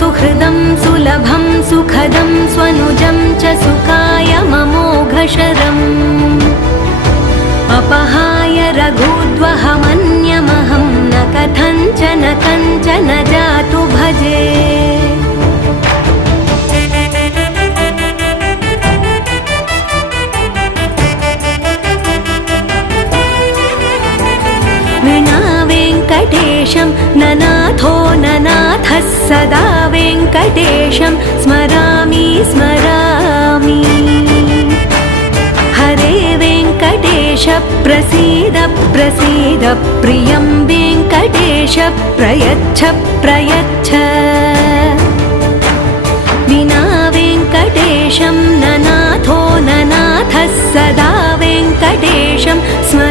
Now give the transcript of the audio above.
सुहृदं सुलभं सुखदं स्वनुजं च सुखाय ममोघशरम् अपहाय रघुद्वहमन्यमहं न कथञ्चन कञ्चन जातु भजे विना वेङ्कटेशं ननाथो ननाथः सदा वेङ्कटेशं स्मरामि स्मरामि हरे वेङ्कटेश प्रसीद प्रसीद प्रियं वेङ्कटेश प्रयच्छ प्रयच्छ विना वेङ्कटेशं ननाथो ननाथः सदा वेङ्कटेशं स्मरामि